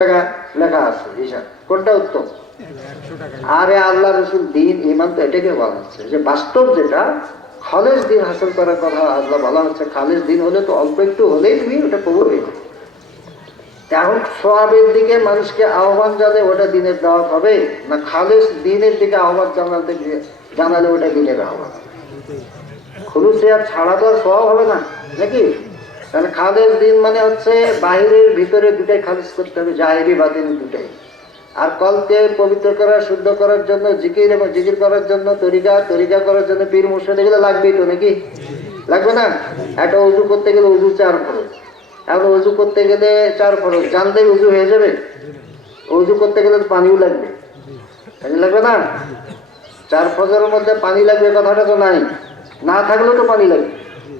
টাকা লেখা আছে হিসাব, কোনটা উত্তম? আরে আল্লাহ রসুল দিন ইমান তো এটাকে বলা হচ্ছে যে বাস্তব যেটা খালেজ দিন হাসিল করার কথা আল্লাহ বলা হচ্ছে। খালেজ দিন হলে তো অল্প একটু হলেই তুমি ওটা কবুল হয়ে যাবে। এখন সোয়াবের দিকে মানুষকে আহ্বান জানালে ওটা দিনের দাওয়াত হবে না খালেজ দিনের দিকে আহ্বান জানালে ওটা দিনের আহ্বান? খুলুসিয়াত ছাড়া তো আর সোয়াব হবে না নাকি? তাহলে খালেজ দিন মানে হচ্ছে বাহিরের ভিতরে দুটাই খালেজ করতে হবে, জাহেরি বাতিনি দুটাই। আর কলকে পবিত্র করার শুদ্ধ করার জন্য জিকির এবং জিকির করার জন্য তরিকা করার জন্য পীর মুর্শিদ এগুলো লাগবেই তো নাকি? লাগবে না? একটা উজু করতে গেলে উজু 4 ফরজ, এখন উজু করতে গেলে 4 ফরজ জানলেই উজু হয়ে যাবে? উজু করতে গেলে পানিও লাগবে, লাগবে না? 4 ফরজের মধ্যে পানি লাগবে কথাটা তো নাই, না থাকলেও তো পানি লাগবে,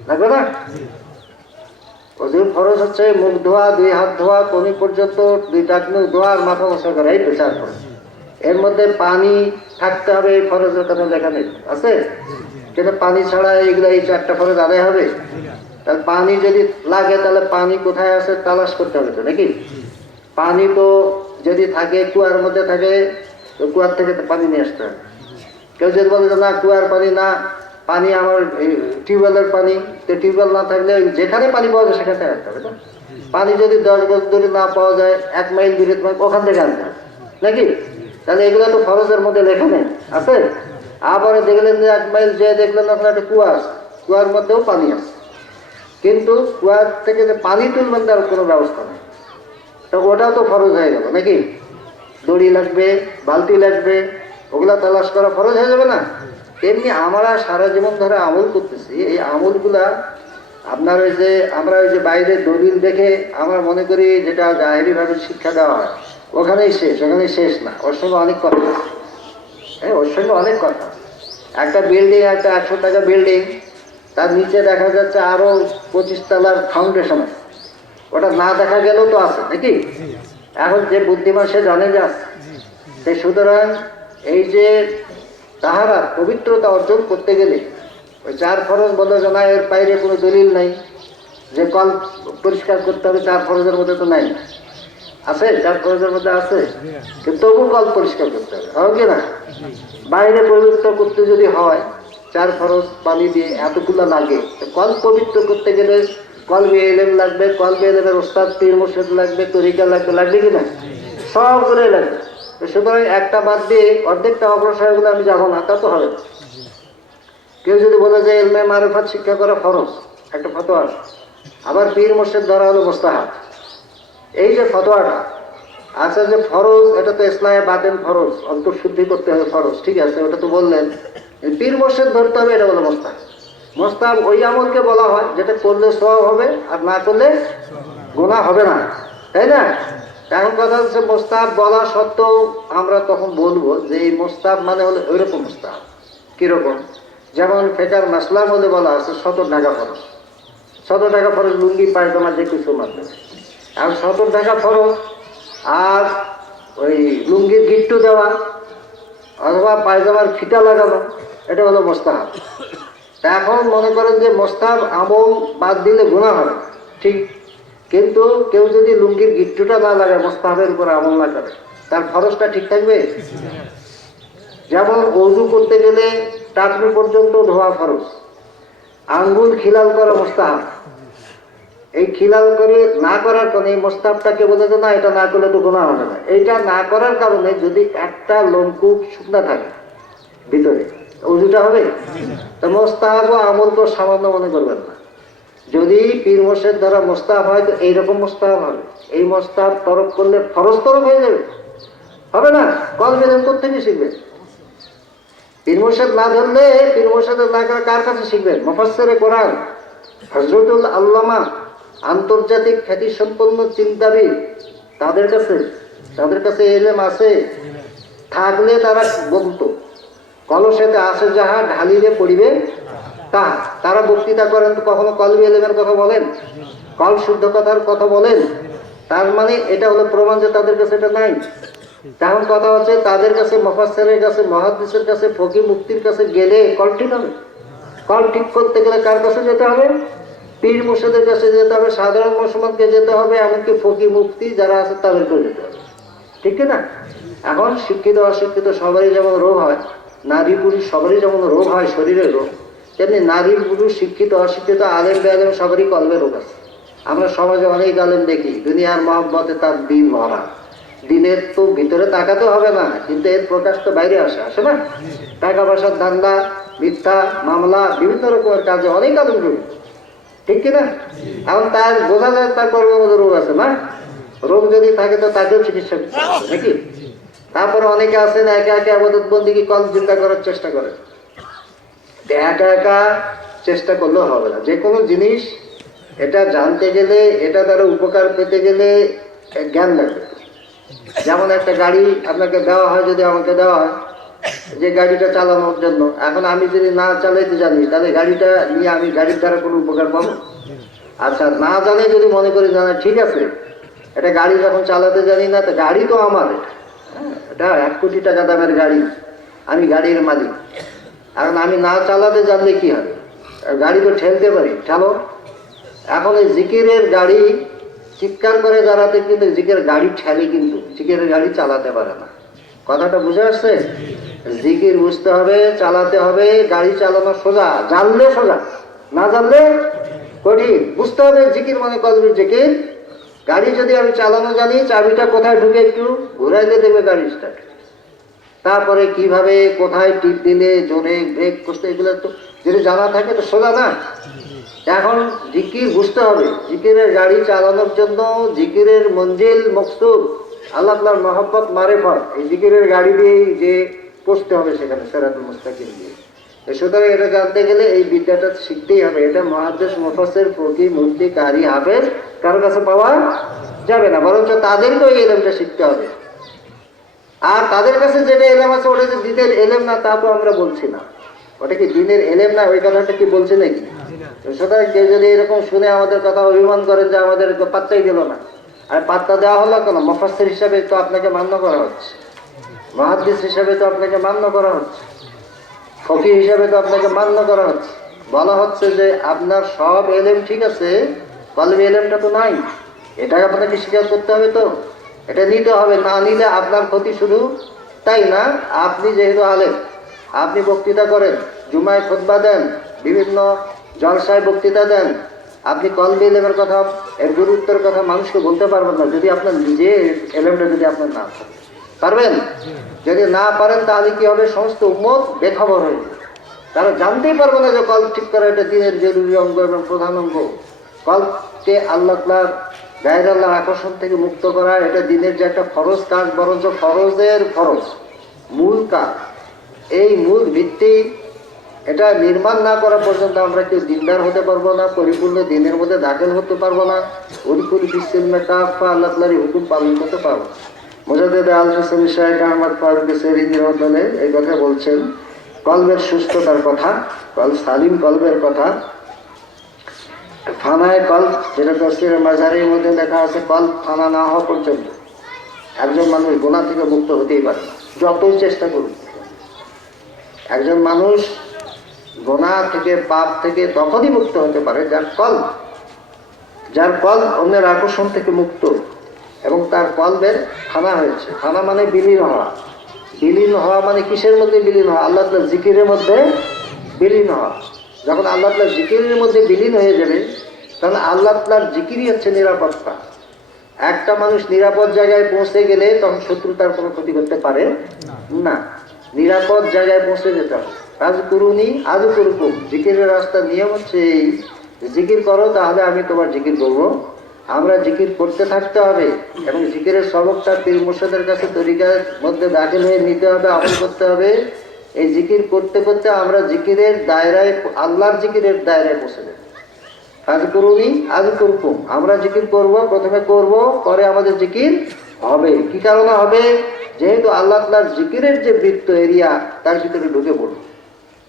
লাগবে না? অজুর ফরজ হচ্ছে মুখ ধোয়া, 2 হাত ধোয়া, কোনি পর্যন্ত 2 টাকনু ধোয়া আর মাথা মশা করা, এই তো 4 ফরজ। এর মধ্যে পানি থাকতে হবে, এই ফরজের কথা লেখা নেই আছে, কিন্তু পানি ছাড়া এইগুলো এই 4টা ফরজ আদায় হবে? তাহলে পানি যদি লাগে তাহলে পানি কোথায় আছে তালাশ করতে হবে তো নাকি? পানি তো যদি থাকে কুয়ার মধ্যে থাকে তো কুয়ার থেকে পানি নিয়ে আসতে হবে। কেউ যদি বলে না কুয়ার পানি না, পানি আমার টিউবওয়েলের পানি, তো টিউবওয়েল না থাকলে যেখানে পানি পাওয়া যায় সেখান থেকে আনতে হবে। পানি যদি 10 বছর ধরে না পাওয়া যায় 1 মাইল দূরে ওখান থেকে আনতে হবে নাকি? তাহলে এগুলো তো ফরজের মধ্যে লেখা নেই আছে। আবার দেখলেন যে 1 মাইল যে দেখলেন আপনার একটা কুয়া আছে, কুয়ার মধ্যেও পানি আছে, কিন্তু কুয়ার থেকে যে পানি তুলবেন তার কোনো ব্যবস্থা নেই, তো ওটাও তো ফরজ হয়ে গেল নাকি? দড়ি লাগবে, বালতি লাগবে, ওগুলা তালাশ করা ফরজ হয়ে যাবে না? তেমনি আমরা সারা জীবন ধরে আমল করতেছি, এই আমলগুলা আপনার আমরা ওই যে বাইরে দলিল দেখে আমরা মনে করি যেটা জাহেরি ভাবে শিক্ষা দেওয়া হয় ওখানেই শেষ, ওখানেই শেষ না, ওর সঙ্গে অনেক কথা। হ্যাঁ, ওর সঙ্গে অনেক কথা। একটা বিল্ডিং, একটা 100 টাকা বিল্ডিং, তার নিচে দেখা যাচ্ছে আরো 25 তলার ফাউন্ডেশন আছে, ওটা না দেখা গেলেও তো আছে নাকি? এখন যে বুদ্ধিমান সে জানে যে আছে। সুতরাং এই যে তাহারা পবিত্রতা অর্জন করতে গেলে ওই 4 ফরজ বলে না, এর বাইরে কোনো দলিল নাই যে কল পরিষ্কার করতে হবে 4 ফরজের মধ্যে তো নাই, আছে 4 ফরজের মধ্যে আছে, কিন্তু তবু কল পরিষ্কার করতে হবে, হবে কি না? বাইরে পবিত্র করতে যদি হয় 4 ফরজ পানি দিয়ে এতগুলো লাগে, কল পবিত্র করতে গেলে কলবে এলেম লাগবে, কলবে এলেমের ওস্তাদ পীর মুর্শিদ লাগবে, তরিকা লাগবে, লাগবে কিনা? সবগুলো লাগবে। সুতরাং একটা বাদ দিয়ে অর্ধেকটা অগ্রসর গুলো আমি যাবো না, তা তো হবে। কেউ যদি বলে যে এলমে মারফত শিক্ষা করা ফরজ, একটা ফতোয়া, আবার পীর মুর্শিদ ধরা হলো মুস্তাহাব, এই যে ফতোয়াটা আচ্ছা যে ফরজ, এটা তো ইসলামে বাতেন ফরজ, অন্তঃশুদ্ধি করতে হবে ফরজ, ঠিক আছে, ওটা তো বললেন। পীর মুর্শিদ ধরতে হবে, এটা বলো মোস্তাহাব। মোস্তাহাব ওই আমলকে বলা হয় যেটা করলে সওয়াব হবে আর না করলে গুনাহ হবে না, তাই না? এখন কথা হচ্ছে মোস্তাহাব বলা সত্ত্বেও আমরা তখন বলবো যে এই মোস্তাহাব মানে হলো ওইরকম মোস্তাহাব। কিরকম? যেমন ফেকার মাসলার মধ্যে বলা আছে 100 টাকা ফরজ, 100 টাকা ফরজ লুঙ্গি পায়জামা যে কিছু মাধ্যমে। এখন 100 টাকা ফরজ আর ওই লুঙ্গির গিট্টু দেওয়া অথবা পায়জামার ফিতা লাগানো, এটা হলো মোস্তাহাব। এখন মনে করেন যে মোস্তাহাব আমল বাদ দিলে গুনাহ হবে, ঠিক, কিন্তু কেউ যদি লুঙ্গির গিট্টুটা না লাগায়, মোস্তাহাবের উপর আমল না করে, তার ফরজটা ঠিক থাকবে? যেমন ওযু করতে গেলে টাকনু পর্যন্ত ধোয়া ফরজ, আঙ্গুল খিলাল করা মোস্তাহাব। এই খিলাল করে না করার কারণে এই মোস্তাহাবটাকে বলে যে না এটা না করলে তো গুনাহ হবে না, এইটা না করার কারণে যদি একটা লোমকূপ শুকনা থাকে ভিতরে, ওযুটা হবে? তো মোস্তাহাব ও আমল তো সামান্য মনে করবেন না। যদি পীর মুর্শিদ দ্বারা মোস্তাহাব হয় তো এইরকম মোস্তাহাব হবে, এই মোস্তাহাব তরক করলে ফরজ তরক হয়ে যাবে, হবে না? কল বেদন করতে কি শিখবেন? পীর মুর্শিদ না ধরলে, পীর মুর্শিদ না করে কার কাছে শিখবেন? মুফাসসিরে কোরআন হযরতুল আল্লামা, আন্তর্জাতিক খ্যাতি সম্পন্ন চিন্তাবিদ, তাদের কাছে ইলম আছে, থাকলে তারা বলতো কলসেতে আসে যাহা ঢালিলে পড়িবে তাহা। তারা বক্তৃতা করেন তো কখনো কলবি ইলমের কথা বলেন, কল শুদ্ধ কথার কথা বলেন, তার মানে এটা হলো প্রমাণ যে তাদের কাছে এটা নাই। তেমন কথা হচ্ছে তাদের কাছে, মুফাসসিরের কাছে, মুহাদ্দিসের কাছে, ফকিহ মুফতির কাছে গেলে কল ঠিক হবে। কল ঠিক করতে গেলে কার কাছে যেতে হবে? পীর মুর্শিদের কাছে যেতে হবে, সাধারণ মুসলমানকে যেতে হবে, এমনকি ফকির মুফতি যারা আছে তাদেরকেও যেতে হবে, ঠিক না? এখন শিক্ষিত অশিক্ষিত সবারই যেমন রোগ হয়, নারী পুরুষ সবারই যেমন রোগ হয়, শরীরের রোগ, তেমনি নারী পুরুষ শিক্ষিত অশিক্ষিত আলেম বেআলেম সবারই কলবের রোগ আছে। আমরা সমাজে অনেক আলেম দেখি, দুনিয়ার মহব্বতে তার দিন ভরা, দিনের তো ভিতরে তাকাতে হবে না, কিন্তু এর প্রকাশ তো বাইরে আসে না? টাকা পয়সার ধান্দা, মিথ্যা মামলা, বিভিন্ন রকমের কাজে অনেক আলেম জড়িত, ঠিক কিনা? এখন তার বোঝা যায় তার কর্মের মধ্যে রোগ আছে না? রোগ যদি থাকে তো তাকেও চিকিৎসা করতে হবে নাকি? তারপরে অনেকে আছেন একা একা আবাদত বন্দেগী কল চিন্তা করার চেষ্টা করে। একা একা চেষ্টা করলেও হবে না। যে কোনো জিনিস এটা জানতে গেলে, এটা দ্বারা উপকার পেতে গেলে জ্ঞান লাগবে। যেমন একটা গাড়ি আপনাকে দেওয়া হয়, যদি আমাকে দেওয়া হয় যে গাড়িটা চালানোর জন্য, এখন আমি যদি না চালাইতে জানি তাহলে গাড়িটা নিয়ে আমি গাড়ির দ্বারা কোনো উপকার পাবো? আচ্ছা, না জানে যদি মনে করি জানা ঠিক আছে, এটা গাড়ি যখন চালাতে জানি না, তো গাড়ি তো আমার, এটা 1 কোটি টাকা দামের গাড়ি, আমি গাড়ির মালিক। এখন আমি না চালাতে জানলে কি হবে? গাড়ি তো ঠেলতে পারি, ঠেলো। এখন এই জিকিরের গাড়ি চিৎকার করে দাঁড়াতে, কিন্তু জিকিরের গাড়ি ঠেলে, কিন্তু জিকিরের গাড়ি চালাতে পারে না। কথাটা বুঝে আসছে? জিকির বুঝতে হবে, চালাতে হবে। গাড়ি চালানো সোজা, জানলে সোজা, না জানলে কঠিন। বুঝতে হবে জিকির মানে কলবের জিকির। গাড়ি যদি আমি চালানো জানি, চাবিটা কোথায় ঢুকে একটু ঘুরাইলে দেবে গাড়ি স্টার্ট। তারপরে কিভাবে কোথায় টিপ দিলে জোরে ব্রেক করতে, এগুলো তো যদি জানা থাকে তো সোজা না? এখন জিকির বুঝতে হবে। জিকিরের গাড়ি চালানোর জন্য জিকিরের মঞ্জিল মকসুদ আল্লাহ তাআলার মহব্বত মারেফত, এই জিকিরের গাড়ি দিয়েই যে পৌঁছতে হবে সেখানে সিরাতুল মুস্তাকিম দিয়ে। সুতরাং এটা জানতে গেলে এই বিদ্যাটা শিখতেই হবে। এটা মুহাদ্দিস মুফাসসির ফকিহ মুফতি কারি হাফেজ কারোর কাছে পাওয়া যাবে না, বরঞ্চ তাদেরকে ওই ইলমটা শিখতে হবে। আর তাদের কাছে যেটা এলেম আছে ওটা যে দিনের এলেম না তা তো আমরা বলছি না। ওটা কি দিনের এলেম না, ওই কথাটা কি বলছি নাকি? সুতরাং কেউ যদি এরকম শুনে আমাদের কথা অভিমান করেন যে আমাদের পাত্তাই দিল না, আর পাত্তা দেওয়া হলো কেন? মুফাসসির হিসাবে তো আপনাকে মান্য করা হচ্ছে, মুহাদ্দিস হিসাবে তো আপনাকে মান্য করা হচ্ছে, ফকিহ হিসাবে তো আপনাকে মান্য করা হচ্ছে। বলা হচ্ছে যে আপনার সব এলেম ঠিক আছে, কলবি এলেমটা তো নাই, এটা আপনাকে স্বীকার করতে হবে, তো এটা নিতে হবে। না নিলে আপনার ক্ষতি শুধু তাই না, আপনি যেহেতু আলেম, আপনি বক্তৃতা করেন, জুমায় খুতবা দেন, বিভিন্ন জলসায় বক্তৃতা দেন, আপনি কলবি এলেমের কথা, এর গুরুত্বের কথা মানুষকে বলতে পারবেন না যদি আপনার নিজে এলেমটা যদি আপনার না থাকে। পারবেন? যদি না পারেন তাহলে কি হবে? সমস্ত উম্মত বেখবর হয়ে যাবে। তারা জানতেই পারবে না যে কল ঠিক করা এটা দিনের জরুরি অঙ্গ এবং প্রধান অঙ্গ। কলকে আল্লাহ তাআলার গায়ের আল্লাহর আকর্ষণ থেকে মুক্ত করা এটা দিনের যে একটা ফরজ কাজ, বরঞ্চ ফরজের ফরজ, মূল কাজ। এই মূল ভিত্তি এটা নির্মাণ না করা পর্যন্ত আমরা কেউ দিনদার হতে পারবো না, পরিপূর্ণ দিনের মধ্যে দাখিল হতে পারবো না, উলকুল ফিসিলমে কাফা আল্লাহ তাআলার হুকুম পালন করতে পারবো। মুজাদ্দিদ আল হোসেন শাইখ আহমদ ফারুক সেরিনী রহমাতুল্লাহ এই কথা বলছেন, কলবের সুস্থতার কথা, কল সালিম কলবের কথা। ফানায় কল, যেটা তাফসীরে মাজারির মধ্যে লেখা আছে, কল ফানা না হওয়া পর্যন্ত একজন মানুষ গুনাহ থেকে মুক্ত হতেই পারে না, যতই চেষ্টা করুন। একজন মানুষ গুনাহ থেকে, পাপ থেকে তখনই মুক্ত হতে পারে যার কল অন্যের আকর্ষণ থেকে মুক্ত এবং তার কলবের ফানা হয়েছে। ফানা মানে বিলীন হওয়া। বিলীন হওয়া মানে কিসের মধ্যে বিলীন হওয়া? আল্লাহ তাআলার জিকিরের মধ্যে বিলীন হওয়া। যখন আল্লাহ তাআলার জিকিরের মধ্যে বিলীন হয়ে যাবে, তাহলে আল্লাহ তাআলার জিকিরই হচ্ছে নিরাপত্তা। একটা মানুষ নিরাপদ জায়গায় পৌঁছে গেলে তখন শত্রু তার কোনো ক্ষতি করতে পারে না। নিরাপদ জায়গায় পৌঁছে যেতে হবে। আযকুরুনি আযকুরকুম, জিকিরের রাস্তার নিয়ম হচ্ছে এই, জিকির করো তাহলে আমি তোমার জিকির করবো। আমরা জিকির করতে থাকতে হবে এবং জিকিরের সবকটা পীর মুর্শিদের কাছে তরিকার মধ্যে দাখিল হয়ে নিতে হবে, আমল করতে হবে। এই জিকির করতে করতে আমরা জিকিরের দায়রায়, আল্লাহর জিকিরের দায়রায় পৌঁছে দেব। আযকুরুনি আযকুরকুম, আমরা জিকির করব, প্রথমে করব, পরে আমাদের জিকির হবে। কি কারণে হবে? যেহেতু আল্লাহ তাআলার জিকিরের যে বৃত্ত এরিয়া তার ভিতরে ঢুকে পড়ব,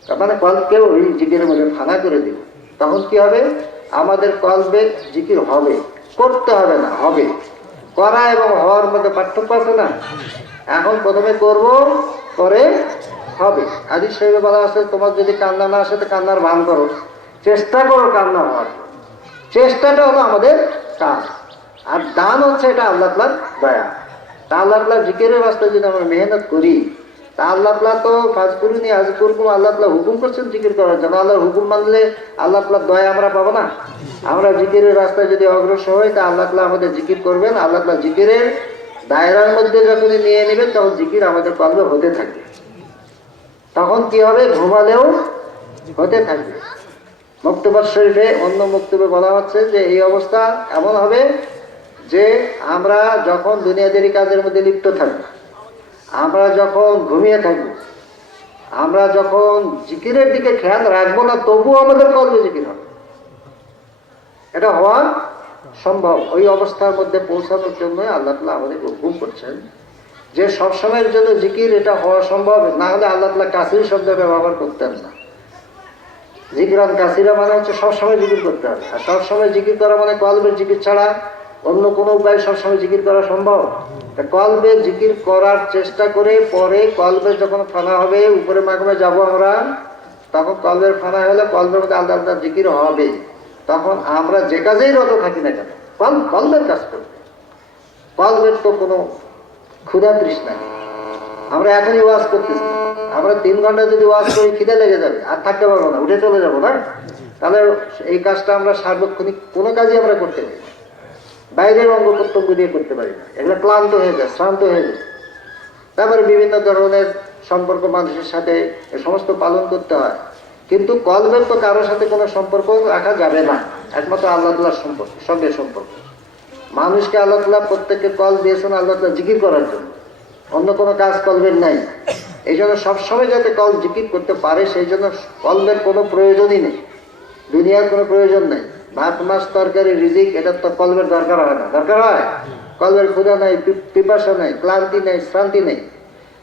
তার মানে কলকেও ওই জিকিরের মধ্যে ফানা করে দেব। তখন কি হবে? আমাদের কলবে জিকির হবে, করতে হবে না, হবে। করা এবং হওয়ার মধ্যে পার্থক্য আছে না? এখন প্রথমে করব, পরে হবে। হাদিস শরীফে বলা আছে, তোমার যদি কান্না না আসে তো কান্নার ভান করো, চেষ্টা করো কান্না হওয়ার। চেষ্টাটা হলো আমাদের কাজ, আর দান হচ্ছে এটা আল্লাহ তাআলার দয়া। তা আল্লাহ তাআলা জিকিরের রাস্তায় যদি আমরা মেহনত করি, তা আল্লাহ তাআলা তো ফাজকুরুনি আযকুরকুম, আল্লাহ তাআলা হুকুম করছেন জিকির করার জন্য। আল্লাহর হুকুম মানলে আল্লাহ তাআলার দয়া আমরা পাবো না? আমরা জিকিরের রাস্তায় যদি অগ্রসর হই, তা আল্লাহ তাআলা আমাদের জিকির করবেন। আল্লাহ তাআলা জিকিরের দায়রার মধ্যে যখনই নিয়ে নেবেন, তখন জিকির আমাদের কলবে হতে থাকবে। তখন কি হবে? ঘুমালেও হতে থাকবে। মক্তবা শরীফে অন্য মক্তবে বলা হচ্ছে যে এই অবস্থা এমন হবে যে আমরা যখন দুনিয়াদারি কাজের মধ্যে লিপ্ত থাকবো, আমরা যখন ঘুমিয়ে থাকবো, আমরা যখন জিকিরের দিকে খেয়াল রাখবো না, তবুও আমাদের কলবে জিকির হবে। এটা হওয়া সম্ভব। ওই অবস্থার মধ্যে পৌঁছানোর জন্য আল্লাহ তাআলা আমাদের হুকুম করছেন যে সবসময়ের জন্য জিকির এটা হওয়া সম্ভব না হলে আল্লাহ তাআলা কাসির শব্দ ব্যবহার করতেন না। জিকিরান কাসিরা মানে হচ্ছে সবসময় জিকির করতে হবে। আর সবসময় জিকির করা মানে কলবের জিকির ছাড়া অন্য কোনো উপায় সবসময় জিকির করা সম্ভব? কলবে জিকির করার চেষ্টা করে পরে কলবে যখন ফানা হবে, উপরে মাগমে যাব আমরা, তখন কলবের ফানা হলে কলবের মধ্যে আল্লাহ আল্লাহ জিকির হবে। তখন আমরা যে কাজেই রত থাকি না কেন, কলবের কাজ করবে। কলবের তো কোনো ক্ষুধা তৃষ্ণা নেই। আমরা এখনই ওয়াজ করতেছি, আমরা 3 ঘন্টা যদি ওয়াজ করি খিদে লেগে যাবে, আর থাকতে পারবো না, উঠে চলে যাবো না? তাহলে এই কাজটা আমরা সার্বক্ষণিক কোনো কাজই আমরা করতে পারি না, বাইরের অঙ্গ প্রত্যঙ্গ দিয়ে করতে পারি না। এগুলো ক্লান্ত হয়ে যায়, শ্রান্ত হয়ে যায়। তারপরে বিভিন্ন ধরনের সম্পর্ক মানুষের সাথে এ সমস্ত পালন করতে হয়, কিন্তু কলবের তো কারোর সাথে কোনো সম্পর্ক রাখা যাবে না, একমাত্র আল্লাহ তাআলার সঙ্গে সম্পর্ক। মানুষকে আল্লাহ তাআলা প্রত্যেককে কল দিয়েছেন আল্লাহ তাআলা জিকির করার জন্য, অন্য কোনো কাজ কলবের নাই। এই জন্য সবসময় যাতে কল জিকির করতে পারে, সেই জন্য কলবের কোনো প্রয়োজনই নেই, দুনিয়ার কোনো প্রয়োজন নেই। ভাত মাছ তরকারি রিজিক এটা তো কলবের দরকার হয় না। দরকার হয়? কলবের ক্ষুধা নাই, পিপাসা নাই, ক্লান্তি নেই, শ্রান্তি নেই।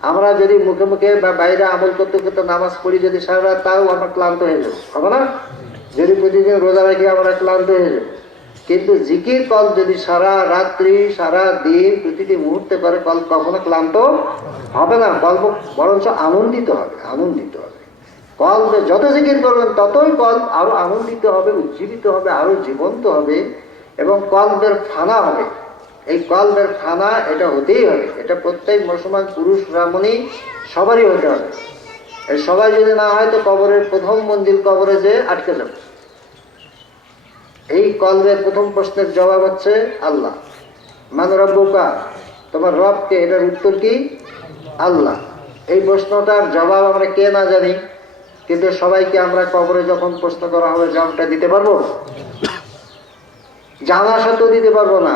আমরা যদি মুখে মুখে বা বাইরে আমল করতে করতে নামাজ পড়ি যদি সারা রাত, তাও আমরা ক্লান্ত হয়ে যাবো, হবে না? যদি প্রতিদিন রোজা রাখি আমরা ক্লান্ত হয়ে যাবো। কিন্তু জিকির কল যদি সারা রাত্রি সারা দিন প্রতিটি মুহূর্তে করে, কল কখনো ক্লান্ত হবে না, কল বরঞ্চ আনন্দিত হবে, আনন্দিত হবে। কল যত জিকির করবেন ততই কল আরো আনন্দিত হবে, উজ্জীবিত হবে, আরো জীবন্ত হবে, এবং কলবের ফানা হবে। এই কলবের ফানা এটা হতেই হবে, এটা প্রত্যেক মুসলমান পুরুষ ব্রাহ্মণী সবারই হতে হবে। এই সবাই যদি না হয় তো কবরের প্রথম মঞ্জিল কবরে যে আটকে যাবে। এই কলবের প্রথম প্রশ্নের জবাব হচ্ছে আল্লাহ। মান রব্বুকা, তোমার রবকে? এটার উত্তর কি? আল্লাহ। এই প্রশ্নটার জবাব আমরা কে না জানি, কিন্তু সবাইকে আমরা কবরে যখন প্রশ্ন করা হবে জবাবটা দিতে পারবো? জানা সত্ত্বেও দিতে পারবো না।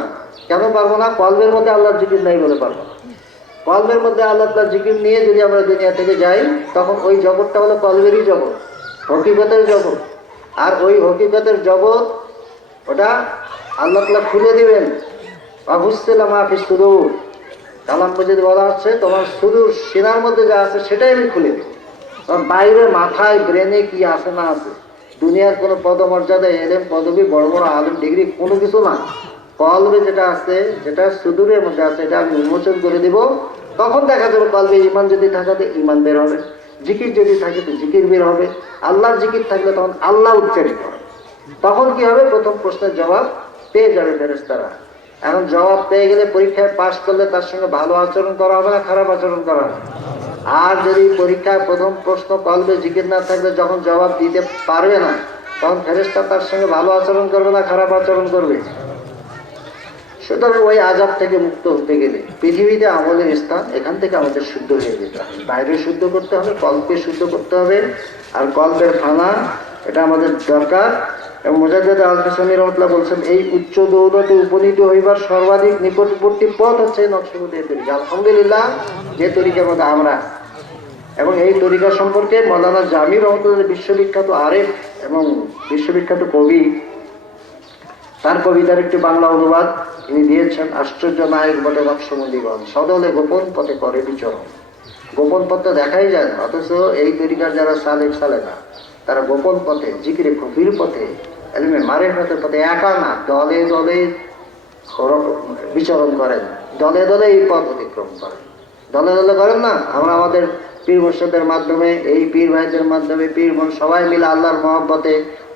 কেন পারবো না? কলবের মধ্যে আল্লাহর জিকির নাই বলে পারবো না। কলবের মধ্যে আল্লাহ তাআলার জিকির নিয়ে যদি আমরা দুনিয়া থেকে যাই, তখন ওই জগৎটা হলো কলবেরই জগৎ, হকিকতের জগৎ। আর ওই হকিকতের জগৎ ওটা আল্লাহ তাআলা খুলে দিবেন। কালাম যদি বলা হচ্ছে তোমার সুদূর সিনার মধ্যে যা আছে সেটাই আমি খুলে দিই। বাইরে মাথায় ব্রেনে কি আছে না আছে, দুনিয়ার কোনো পদমর্যাদা, এলেম পদবী, বড় বড় আলেম ডিগ্রি কোনো কিছু না। কলবে যেটা আছে, যেটা সুদূরের মধ্যে আছে, এটা আমি উন্মোচন করে দিব। তখন দেখা যাবে কলবে ইমান যদি থাকে তো ইমান বের হবে, জিকির যদি থাকে তো জিকির বের হবে, আল্লাহর জিকির থাকলে তখন আল্লাহ উচ্চারিত হবে। তখন কি হবে? প্রথম প্রশ্নের জবাব পেয়ে যাবে ফেরেশতারা। এখন জবাব পেয়ে গেলে পরীক্ষায় পাশ করলে তার সঙ্গে ভালো আচরণ করা হবে না খারাপ আচরণ করা হবে? আর যদি পরীক্ষায় প্রথম প্রশ্ন কলবে জিকির না থাকলে যখন জবাব দিতে পারবে না, তখন ফেরেশতা তার সঙ্গে ভালো আচরণ করবে না খারাপ আচরণ করবে? সুতরাং ওই আযাব থেকে মুক্ত হতে গেলে পৃথিবীতে আমলের স্থান, এখান থেকে আমাদের শুদ্ধ হয়ে যেতে হবে। বাইরে শুদ্ধ করতে হবে, কলকে শুদ্ধ করতে হবে। আর কলবের ফানা এটা আমাদের দরকার। এবং মুজাদ্দিদ আল-কাসেমি রাহমাতুল্লাহ বলছেন, এই উচ্চ দৌলতে উপনীত হইবার সর্বাধিক নিকটবর্তী পথ হচ্ছে নকশবন্দিয়া তরিকা। আলহামদুলিল্লাহ, যে তরিকার মধ্যে আমরা, এবং এই তরিকা সম্পর্কে মাওলানা জামি রাহমাতুল্লাহ বিশ্ববিখ্যাত আরেফ এবং বিশ্ববিখ্যাত কবি, তার কবিতার একটি বাংলা অনুবাদ তিনি দিয়েছেন। আশ্চর্য নায়ক বটে নকশবন্দিগণ, সদলে গোপন পথে করে বিচরণ। গোপন পথে দেখাই যায় না, অথচ এই তরিকার যারা সালেক সালেকা তারা গোপন পথে, জিকিরে গভীর পথে, এলমে মারিফাতের পথে একা না, দলে দলে বিচরণ করেন, দলে দলে এই পথ অতিক্রম করেন। দলে দলে করেন না? আমরা আমাদের পীর মুর্শিদের মাধ্যমে, এই পীর ভাইদের মাধ্যমে, পীর বোন সবাই মিলে আল্লাহর মহব্বতে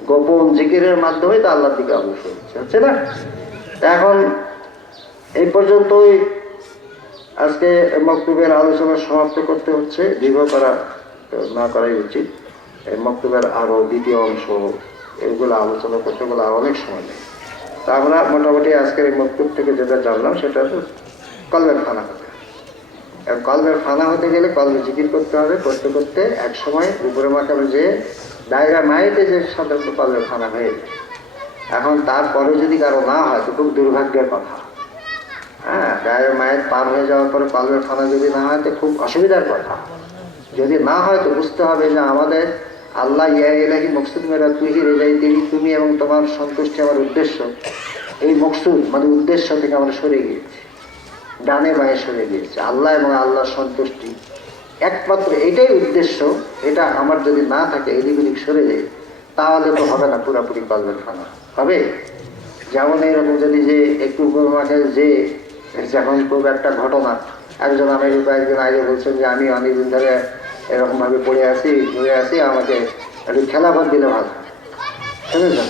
গোপন জিকিরের মাধ্যমে তো আল্লাহর দিকে অগ্রসর হচ্ছে না। এখন এই পর্যন্তই আজকে মক্তবের আলোচনা সমাপ্ত করতে হচ্ছে, দীর্ঘ করা না করাই উচিত। এই মক্তবের আরো দ্বিতীয় অংশ এগুলো আলোচনা করতে গেলে আর অনেক সময় নেই। তা আমরা মোটামুটি আজকের এই মক্তব থেকে যেটা জানলাম সেটা তো কলবের ফানা হতে, কলবের ফানা হতে গেলে কলবে জিকির করতে হবে, করতে করতে এক সময় উপরে মাকামে যে দায়রা মাইতে যে সাধারণত কলবের ফানা হয়ে যায়। এখন তারপরে যদি কারো না হয় তো খুব দুর্ভাগ্যের কথা। হ্যাঁ, দায়রা মায়ের পার হয়ে যাওয়ার পরে কলবের ফানা যদি না হয় তো খুব অসুবিধার কথা। যদি না হয় তো বুঝতে হবে যে আমাদের আল্লাহ ইয়া ইলাহি মকসুদ মেরা তুহি রেজাই তিনি, তুমি এবং তোমার সন্তুষ্টি আমার উদ্দেশ্য। এই মকসুদ মানে উদ্দেশ্য থেকে আমরা সরে গিয়েছি, ডানে বায়ে সরে গিয়েছি। আল্লাহ এবং আল্লাহর সন্তুষ্টি একমাত্র এটাই উদ্দেশ্য। এটা আমার যদি না থাকে, এদিক ওদিক সরে যায়, তাহলে তো হবে না পুরাপুরি কলবের ফানা হবে। যেমন এরকম যদি যে একটু মাঠে যে যখন খুব একটা ঘটনা, একজন আমাকে কয়েকদিন আগে বলছেন যে আমি অনেকদিন ধরে এরকম ভাবে পড়ে আছি, ঘুরে আছি, আমাকে একটু খেলাফত দিলে ভালো, শুনেছেন?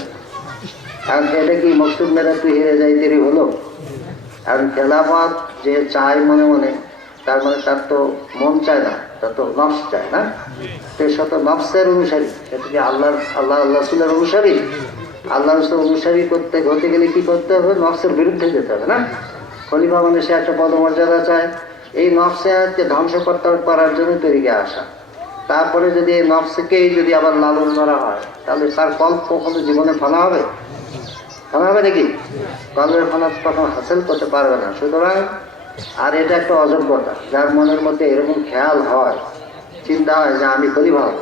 কারণ এটা কি মকসুদ মেরা তুই হেরে যাই তেরি হলো? এখন খেলাফত যে চায় মনে মনে, তার মানে তার তো মন চায় না, তার তো নফস চায় না। সে শত নফসের অনুসারী, সেটা কি আল্লাহ রসুলের অনুসারী? আল্লাহ রসুল অনুসারী করতে হতে গেলে কি করতে হবে? নফসের বিরুদ্ধে যেতে হবে না? খলিফা মানে সে একটা পদমর্যাদা চায়, এই নফসকে ধ্বংস করতে করার জন্য তৈরিকে আসা। তারপরে যদি এই নফসকেই যদি আবার লালন করা হয়, তাহলে তার কল্প কখনো জীবনে ফানা হবে? ফানা হবে নাকি? কল্পের ফানা তখন হাসিল করতে পারবে না। সুতরাং আর এটা একটা অযোগ্যতা। যার মনের মধ্যে এরকম খেয়াল হয়, চিন্তা হয় যে আমি খলিফা হব,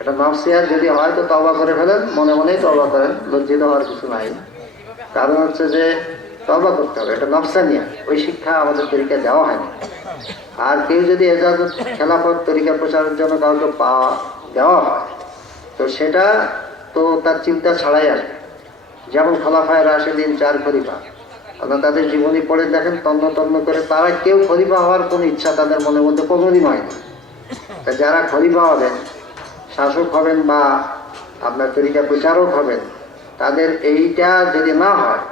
এটা নফসিয়াত যদি হয় তো তওবা করে ফেলেন, মনে মনেই তওবা করেন, লজ্জিত হওয়ার কিছু নাই। কারণ হচ্ছে যে তওবা করতে হবে, এটা নফসানিয়া, ওই শিক্ষা আমাদের তরিকা দেওয়া হয়নি। আর কেউ যদি এজাজত খেলাফত তরিকা প্রচারের জন্য কাউকে পাওয়া দেওয়া হয় তো সেটা তো তার চিন্তা ছাড়াই আসবে। যেমন খলিফায়ে রাশিদিন 4 খলিফা, আপনারা তাদের জীবনী পড়ে দেখেন, তন্ন তন্ন করে তারা কেউ খলিফা হওয়ার কোনো ইচ্ছা তাদের মনের মধ্যে কোনোদিন হয়নি। তা যারা খলিফা হবেন, শাসক হবেন বা আপনার তরিকা প্রচারক হবেন, তাদের এইটা যদি না হয়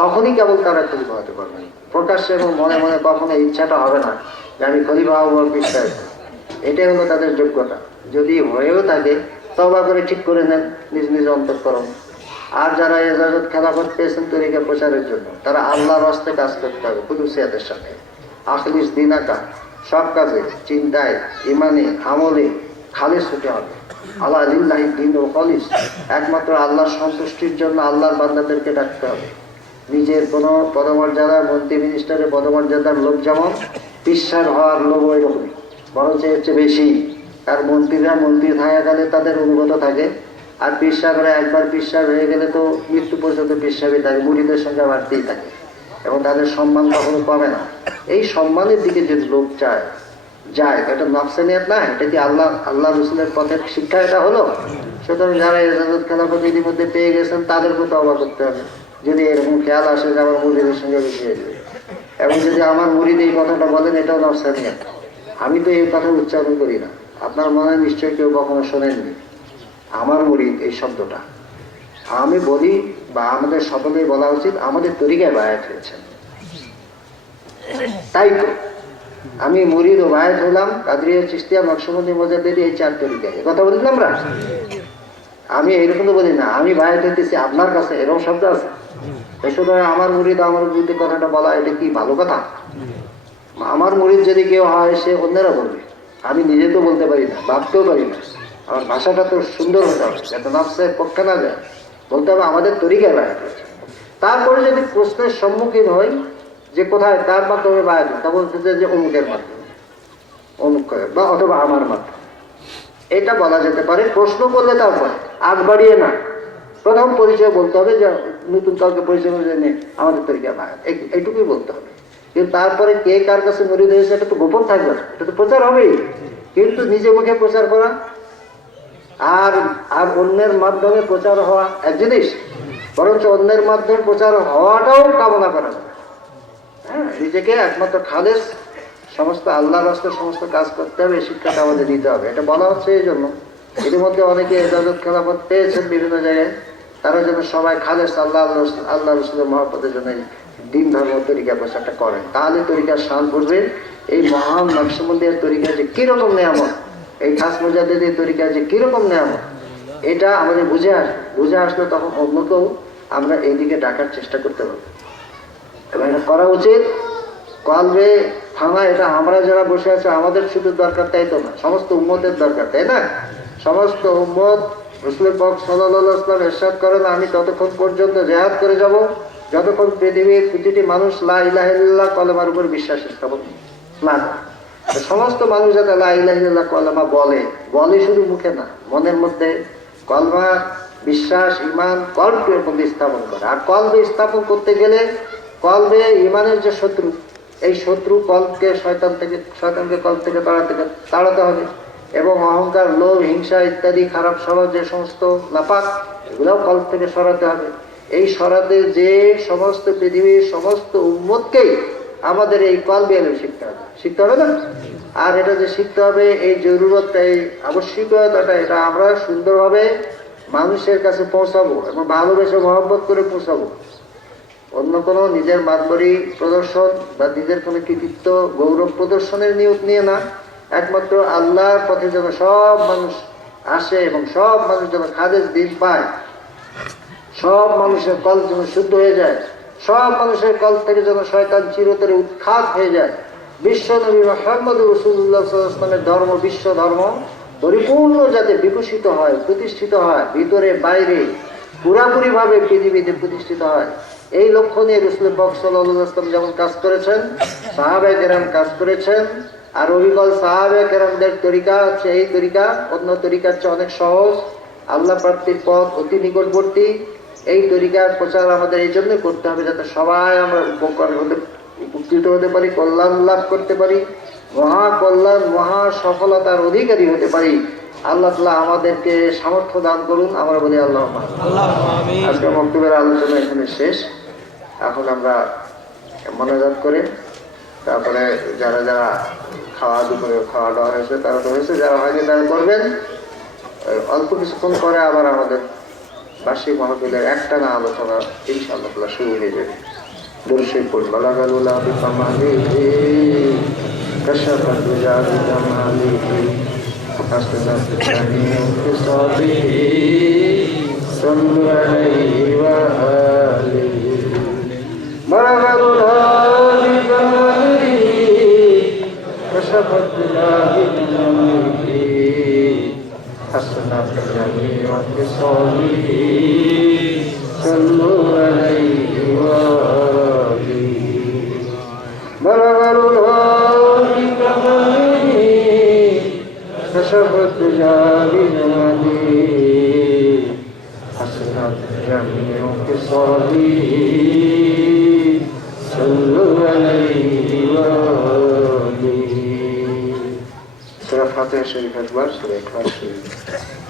তখনই কেবল তারা খলিফা হতে পারবেন। প্রকাশ্যে এবং মনে মনে কখনো ইচ্ছাটা হবে না যে আমি খলিফা হবো বিশ্বাস। এটাই হলো তাদের যোগ্যতা। যদি হয়েও থাকে তওবা করে ঠিক করে নেন নিজ নিজ অন্তঃকরণ। আর যারা এজাজত খেলাফত পেয়েছেন তরিকা প্রচারের জন্য, তারা আল্লাহর রাস্তে কাজ করতে হবে কুদুসিয়াতের সাথে, আখলিস দিনাকা, সব কাজে, চিন্তায়, ইমানে, আমলে খালিস হতে হবে। আল্লাহ লিল্লাহি দ্বীন ও খালিস, একমাত্র আল্লাহর সন্তুষ্টির জন্য আল্লাহর বান্দাদেরকে ডাকতে হবে। নিজের কোনো পদমর্যাদা, মন্ত্রী মিনিস্টারের পদমর্যাদার লোভ যেমন, পিসার হওয়ার লোভ ওই রকমই, বরঞ্চ এর চেয়ে বেশি। আর মন্ত্রীরা মন্ত্রী থাকা গেলে তাদের অনুগত থাকে, আর পিসাবরা একবার পিসাব হয়ে গেলে তো মৃত্যু পর্যন্ত পিসাবই থাকে, মুরিদের সঙ্গে বাড়তেই থাকে এবং তাদের সম্মান কখনো কমে না। এই সম্মানের দিকে যে লোক যায় এটা নফসানিয়াত না, এটা কি আল্লাহ রসুলের পথের শিক্ষা এটা হলো? সুতরাং যারা এজাজত খেলাফত ইতিমধ্যে পেয়ে গেছেন তাদেরকে তওবা করতে হবে। যদি এরকম খেয়াল আসে যে আমার মুরিদের সঙ্গে মিশিয়ে দেবে, এবং যদি আমার মুরিদ এই কথাটা বলেন, এটাও নফসানিয়াত। আমি তো এই কথা উচ্চারণ করি না, আপনার মনে নিশ্চয়ই কেউ কখনো শোনেননি আমার মুরিদ এই শব্দটা। আমি বলি, বা আমাদের সকলেই বলা উচিত, আমাদের তরিকায় বায়াত হয়েছে। তাই তো আমি মুরিদ ও বায়াত হলাম কাদরিয়া, চিশতিয়া, নকশবন্দি, মোজাদ্দেদি, এই 4 তরিকায়। কথা বলি না আমরা? আমি এইরকম তো বলি না আমি বায়াত হইতেছি আপনার কাছে, এরকম শব্দ আছে? সুতরাং আমার মুরিদ আমার মুরিদের কথাটা বলা এটা কি ভালো কথা? আমার মুরিদ যদি কেউ হয় সে অন্যেরা বলবে, আমি নিজে তো বলতে পারি না, ভাবতেও পারি না। আমার ভাষাটা তো সুন্দর হতে হবে, যাতে নফসের পক্ষে না যায়। বলতে হবে আমাদের তরিকায় বায়াত হয়েছে। তারপরে যদি প্রশ্নের সম্মুখীন হই যে কোথায়, তার মাধ্যমে বায়াত, তা বলতে যে অমুকের মাধ্যমে, অমুক করে, বা অথবা আমার মাধ্যমে, এটা বলা যেতে পারে। প্রশ্ন করলে তারপরে আগ বাড়িয়ে না, প্রথম পরিচয় বলতে হবে যে নতুন কাউকে পরিচয় করে জেনে আমাদের তরিকায় বায়াত, এইটুকুই বলতে হবে। কিন্তু তারপরে কে কার কাছে মুরিদ হয়েছে এটা তো গোপন থাকবে না, এটা তো প্রচার হবেই। কিন্তু নিজে মুখে প্রচার করা আর অন্যের মাধ্যমে প্রচার হওয়া এক জিনিস, বরঞ্চ অন্যের মাধ্যমে প্রচার হওয়াটাও কামনা করা যায়। হ্যাঁ, নিজেকে একমাত্র খালেস সমস্ত আল্লাহর রাস্তায় সমস্ত কাজ করতে হবে, এই শিক্ষাটা আমাদের দিতে হবে। এটা বলা হচ্ছে এই জন্য, ইতিমধ্যে অনেকে ইজাজত খেলাফত পেয়েছেন বিভিন্ন জায়গায়, তারা যেন সবাই খালেস আল্লাহ রসুলের মহব্বতের জন্য দিন ধর্ম তরিকা প্রচারটা করেন, তাহলে তরিকার শান করবে। এই মহান নকশবন্দিয়ার তরিকা যে কিরকম নেয়ামত, এই খাস মুজাদ্দিদের তরিকা যে কিরকম নেয়ামত, এটা আমাদের বুঝে আসলে তখন অন্যকেও আমরা এইদিকে ডাকার চেষ্টা করতে পারবো। এবং এটা করা উচিত। কলবে থানা, এটা আমরা যারা বসে আছে আমাদের শুধু দরকার তাই তো না, সমস্ত উম্মতের দরকার, তাই না? সমস্ত উম্মত, রাসূল পাক সাল্লাল্লাহু আলাইহি ওয়াসাল্লাম ইরশাদ করেন, আমি ততক্ষণ পর্যন্ত জিহাদ করে যাব যতক্ষণ পৃথিবীর প্রতিটি মানুষ লা ইলাহা ইল্লাল্লাহ কলেমার উপর বিশ্বাস স্থাপন না করে। সমস্ত মানুষ যাতে লা ইলাহা ইল্লাল্লাহ কলেমা বলে শুধু মুখে না, মনের মধ্যে কলমা, বিশ্বাস, ঈমান কলবের মধ্যে স্থাপন করে। আর কলবে স্থাপন করতে গেলে কলবে ঈমানের যে শত্রু, এই শত্রু কলকে শয়তানকে কল থেকে তাড়াতে হবে। এবং অহংকার, লোভ, হিংসা ইত্যাদি খারাপ স্বভাব যে সমস্ত নাপাক, এগুলোও কল থেকে সরাতে হবে। এই সরাতে যে সমস্ত পৃথিবীর সমস্ত উম্মতকেই আমাদের এই কলবে এলেম শিখতে হবে না? আর এটা যে শিখতে হবে, এই জরুরতটা, এই আবশ্যিকতাটা, এটা আমরা সুন্দরভাবে মানুষের কাছে পৌঁছাবো এবং ভালোবেসে মহব্বত করে পৌঁছাবো। অন্য কোনো নিজের মাতবরি প্রদর্শন বা নিজের কোনো কৃতিত্ব গৌরব প্রদর্শনের নিয়ত নিয়ে না, একমাত্র আল্লাহর পথে যেন সব মানুষ আসে এবং সব মানুষ যেন খালেস দিন পায়, সব মানুষের কল যেন শুদ্ধ হয়ে যায়, সব মানুষের কল থেকে যেন শয়তান চিরতরে উৎখাত হয়ে যায়। বিশ্ব নবী মুহাম্মদ রাসূলুল্লাহ সাল্লাল্লাহু আলাইহি ওয়াসাল্লামের ধর্ম, বিশ্ব ধর্ম পরিপূর্ণ যাতে বিকশিত হয়, প্রতিষ্ঠিত হয়, ভিতরে বাইরে পুরাপুরিভাবে পৃথিবীতে প্রতিষ্ঠিত হয়, এই লক্ষ্য নিয়ে রাসূল পাক সাল্লাল্লাহু আলাইহি ওয়াসাল্লাম যেমন কাজ করেছেন, সাহাবায়ে কেরাম কাজ করেছেন। আর অবিকল সাহাবায়ে কেরামদের তরিকা হচ্ছে এই তরিকা, অন্য তরিকার চেয়ে অনেক সহজ, আল্লাহ প্রাপ্তির পথ অতি নিকটবর্তী। এই তরিকার প্রচার আমাদের এই জন্য করতে হবে যাতে সবাই আমরা উপকৃত হতে পারি, কল্যাণ লাভ করতে পারি, মহা কল্যাণ, মহা সফলতার অধিকারী হতে পারি। আল্লাহ তাআলা আমাদেরকে সামর্থ্য দান করুন, আমরা বলি আল্লাহুম্মা আমিন। আজকে বক্তব্যের আলোচনা এখানে শেষ। এখন আমরা মনোজাত করে তারপরে যারা যারা দুপুরে খাওয়া দাওয়া হয়েছে তারা তো হয়েছে, যারা হয়নি তারা করবেন। অল্প কিছুক্ষণ পরে আবার আমাদের বার্ষিক মাহফিলের একটানা আলোচনা ইনশাআল্লাহ শুরু হয়ে যাবে। দরুদ শরীফ পড়ুন। বালাগালুল্লাহ বিকামালিহি কাশাফা দুজা বিজামালিহি হাসনাত জামিউ ফিসাবিহি সাল্লু আলাইহি ওয়া আলিহি। বালাগালুল্লাহ বিকামালিহি কাশাফা দুজা বিজামালিহি হাসনাত জামিউ ফিসাবিহি সাল্লু আলাইহি ওয়া আলিহি। বালাগালুল্লাহ বিকামালিহি কাশাফাত জামিহি হাসনাত জামিউ ফিসাবিহি সাল্লু আলাইহি ওয়া আলিহি। সূরা ফাতিহা শরীফ একবার, সূরা ইখলাস শরীফ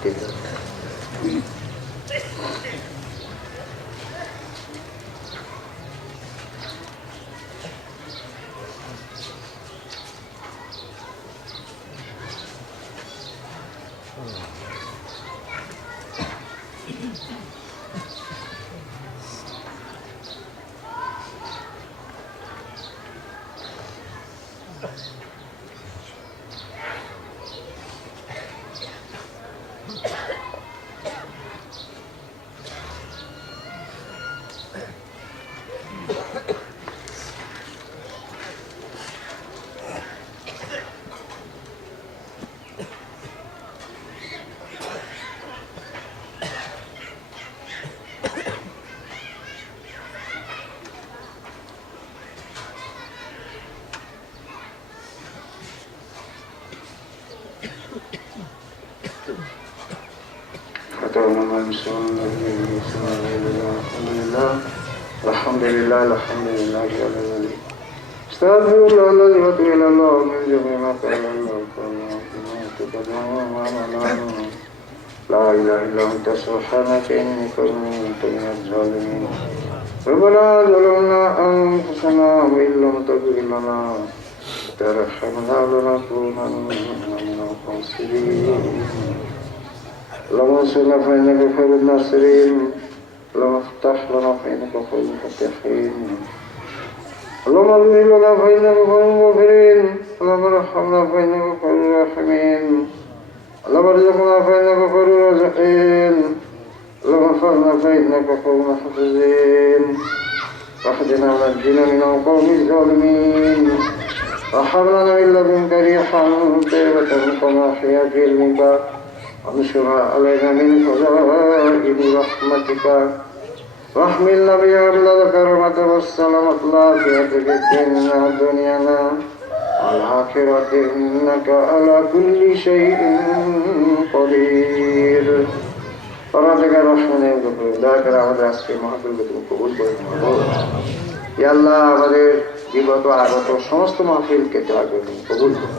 তিনবার। Alhamdulillah, alhamdulillah, astaghfirullah wa atubu ilallah min jami'i ma qala la ilaha illa anta subhanaka inni kuntu minaz zalimin. Rabbana zalamna anfusana wa illam taghfir lana ترحمنا لنكونن من الخاسرين اللهم انصرنا فإنك خير الناصرين اللهم افتح لنا فإنك خير الفاتحين اللهم اغفر لنا فإنك خير الغافرين اللهم ارحمنا فإنك خير الراحمين اللهم ارزقنا فإنك خير الرازقين اللهم احفظنا فإنك خير الحافظين واهدنا ونجنا من القوم الظالمين وهب لنا من لدنك ريحا طيبة كما أحيا في علمك وانشر علينا من خزائن رحمتك واحملنا بها بلاد الكرامة والسلامة والعافية في ديننا ودنيانا والآخرة إنك على كل شيء قدير পরবর্তীকার রহমানে দয়া করে আমাদের আজকে মাহফিলকে তুমি কবুল করে নাও ইয়া আল্লাহ আমাদের বিগত আগত সমস্ত মাহফিলকে দয়া করে তুমি কবুল করো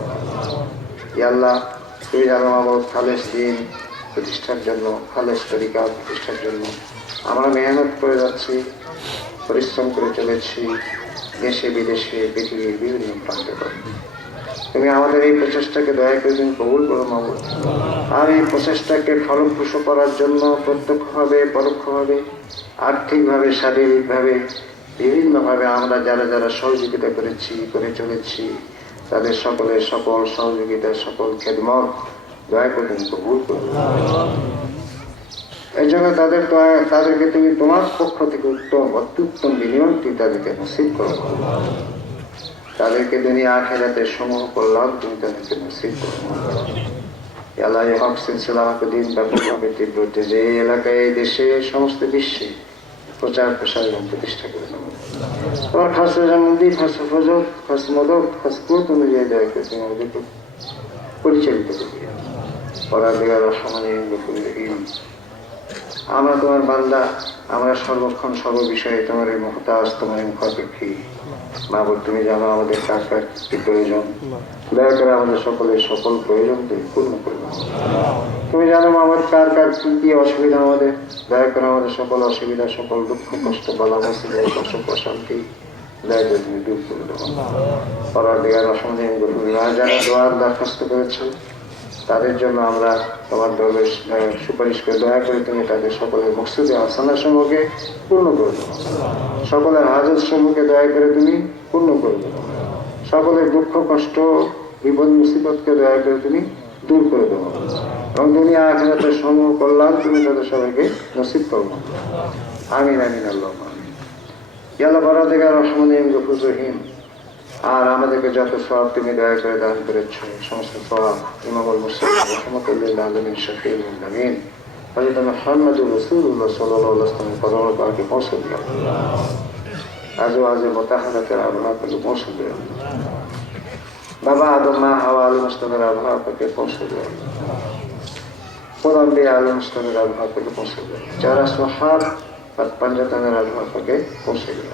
ইয়া আল্লাহ তুমি জানো আমার খালেস দিন প্রতিষ্ঠার জন্য খালেস তরিকা প্রতিষ্ঠার জন্য আমরা মেহনত করে যাচ্ছি পরিশ্রম করে চলেছি দেশে বিদেশে পৃথিবীর বিভিন্ন প্রান্তে করে তুমি আমাদের এই প্রচেষ্টাকে দয়া করে তুমি কবুল করো মাবুদ আর এই প্রচেষ্টাকে ফলপ্রসূ করার জন্য প্রত্যক্ষভাবে পরোক্ষভাবে আর্থিকভাবে শারীরিকভাবে বিভিন্নভাবে আমরা যারা যারা সহযোগিতা করেছি করে চলেছি তাদের সকলের সকল সহযোগিতা সকল খেদমত দয়া করে তুমি কবুল করো এই জন্য তাদেরকে তুমি তোমার পক্ষ থেকে উত্তম অত্যুত্তম বিনিয়োগটি তাদেরকে নসিব করো তাদেরকে দুনিয়া আখিরাতের সমূহ কল্যাণ তুমি তাদেরকে নসিব করো আল্লাহ এই হক সিলসিলাকে দিন ব্যাপকভাবে তীব্র যে এই এলাকায় এই দেশে সমস্ত বিশ্বে প্রচার প্রসার এবং প্রতিষ্ঠা করে নেব তোমার খাস রাজামন্দি খাস ফজত খাস মদক খাস কুত অনুযায়ী দয়া করে তুমি আমাদেরকে পরিচালিত করবে পড়ার দেওয়ার সমানে আমরা তোমার বান্দা আমরা সর্বক্ষণ সর্ববিষয়ে তোমার এই মুহতাজ তোমার এই মুখাপেক্ষী মাহবুব তুমি জানো আমাদের কার কার কি প্রয়োজন দয়া করে আমাদের সকলের সকল প্রয়োজন তুমি পূর্ণ করবে তুমি জানো মাহবুব কার কার কি কি অসুবিধা আমাদের দয়া করে আমাদের সকল অসুবিধা সকল দুঃখ কষ্ট বলা মুসিবত কষ্ট প্রশান্তি দয়া করে তুমি দূর করে দেবো পড়ার দেওয়ার অসমানে যারা দোয়ার দরখাস্ত করেছেন তাদের জন্য আমরা তোমার দরবেশ সুপারিশ করে দয়া করে তুমি তাদের সকলের মকসুদে আসানার সমূহকে পূর্ণ করে দেবো সকলের হাজত সমূহকে দয়া করে তুমি পূর্ণ করে দেবো সকলের দুঃখ কষ্ট বিপদ মুসিবতকে দয়া করে তুমি দূর করে দেবো এবং দুনিয়া আখিরাতের সমূহ কল্যাণ তুমি তাদের সবাইকে নসিব করবো আমিন আমিন আল্লাহ আমিন ইয়াল্লাহ পরওয়ারদিগার রহমানিন গফুর রহিম আর আমাদেরকে যত সওয়াব তুমি দয়া করে দান করেছ সমস্ত সওয়াব ইমামুল মুসলিম রাহমাতুল্লিল আলামিন শফিউল আমিন হযরত মুহাম্মদুর রাসূলুল্লাহ সাল্লাল্লাহু আলাইহি ওয়াসাল্লাম পরওয়ার পাকে পৌঁছে দিও আজওয়াজে মুতাহহারাতের আবহাওয়া পাকে পৌঁছে দিও বাবা আদম মা হাওয়া আলাইহিস সালামের আবহাওয়া পাকে পৌঁছে দিও খোদাম্বি আলাইহিস সালামের আবহাওয়া পাকে পৌঁছে দিও যারা সাহাব আর পাঞ্জাতানের আবহাওয়া পাকে পৌঁছে দিও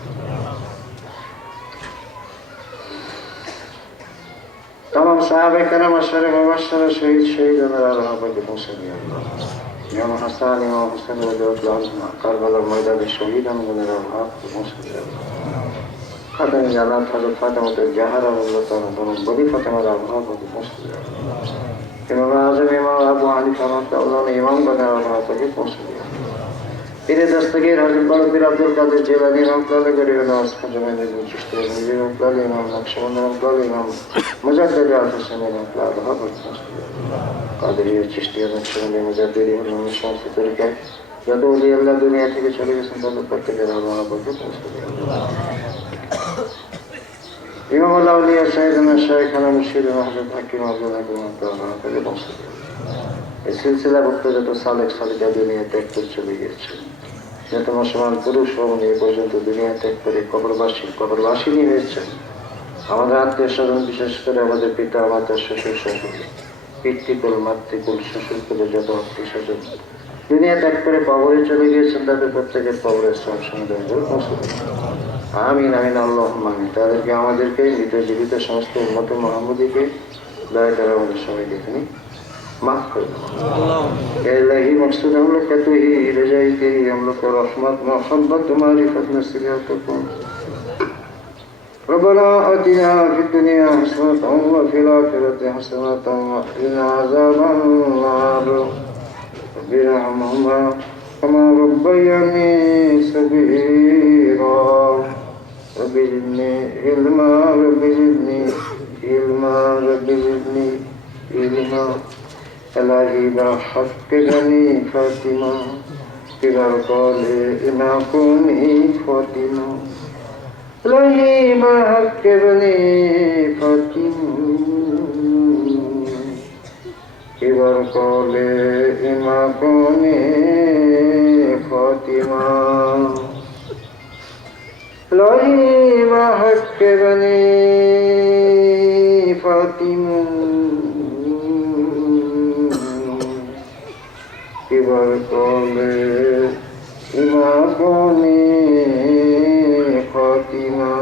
तमाम साहबे करम अशरफ अवशर शहीद शहीदाना रहा पाके पहुंचे दिया इमाम हसन इमाम हुसैन रज़ियल्लाहु करबला मैदान शहीदान बने रहा पहुंचे दिया खातन जन्नत हज़रत फातिमा ज़हरा अल्लाह ताला दोनों बड़ी फातिमा रहा पाके पहुंचे दिया इमाम आज़म इमाम अबू हनीफा रहमतुल्लाह ने इमाम बने रहा पाके पहुंचे दिया पीर दस्तगीर हज़रत बड़े पीर अब्दुल कादिर जिलानी रहमतुल्लाह गरीब नवाज खजमे ने चिश्ती नबी रहमतुल्लाह इमाम नक्शबंद रहमतुल्लाह इमाम मुजद्दिद हुसैन रहमतुल्लाह रहा कादरिया चिश्ती नक्शबंद मुजद्दिद इमाम शाफी तरीका যত ওলি আল্লাহ দুনিয়া থেকে চলে গেছেন তাদের প্রত্যেকের আল্লাহ বলতে পৌঁছে দিন ইমাম আল্লাহ আউলিয়া সাইয়েদনা শাইখানা মুর্শিদ হযরত হাকিম আব্দুল হাকিম আল্লাহ তাকে পৌঁছে দিন এই সিলসিলাভুক্ত যত সালেক সালিকা দুনিয়া ত্যাগ করে চলে গিয়েছে যত মুসলমান পুরুষ ও মেয়ে পর্যন্ত দুনিয়া ত্যাগ করে কবরবাসিনী হয়েছে আমাদের আত্মীয় স্বজন বিশেষ করে আমাদের পিতা মাতা শ্বশুর শাশুড়ি পিতৃকুল মাতৃকুল শ্বশুরকুলের যত আত্মীয় স্বজন দুনিয়া ত্যাগ করে কবরে চলে গিয়েছেন তাদের প্রত্যেকের কবরের সব সমুদায় পৌঁছে দিন আমিন আমিন আল্লাহুম্মা আমিন তাদেরকে আমাদেরকে মৃত জীবিত সমস্ত উম্মতে মুহাম্মদীকে দয়া করে আমাদের সবাইকে তিনি माफ कर दो इलाही मकसद हम लोग कहते ही रजाई तेरी हम लोग को रहमत मोहब्बत तुम्हारी फत नसीहत को ربنا آتنا في الدنيا حسنة وفي الآخرة حسنة وقنا عذاب النار رب ارحمهما كما ربياني صغيرا رب زدني علما رب زدني علما رب زدني علما إلهي بحق بني فاطمة كبر قول إما كوني فاطمة إلهي بحق بني فاطمة كبر قول إما كوني فاطمة إلهي بحق بني فاطمة كبر قول إما كوني فاطمة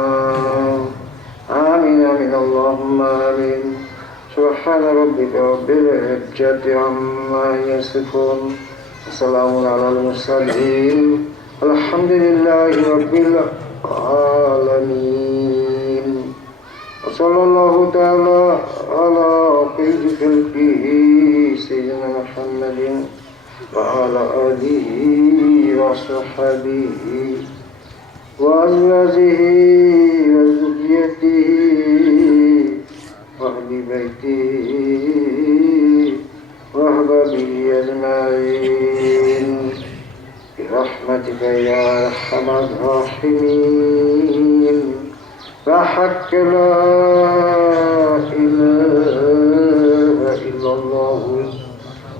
آمين آمين اللهم آمين سبحان ربك رب العزة عما يصفون وسلام على المرسلين الحمد لله رب العالمين وصلى الله تعالى على خير خلقه سيدنا محمد وعلى آله وصحبه وأزواجه وذريته وأهل بيته وأحبابه أجمعين برحمتك يا أرحم الراحمين بحق لا إله إلا الله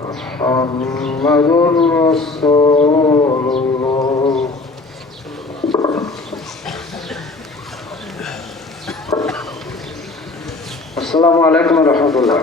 محمد رسول الله. السلام عليكم ورحمة الله.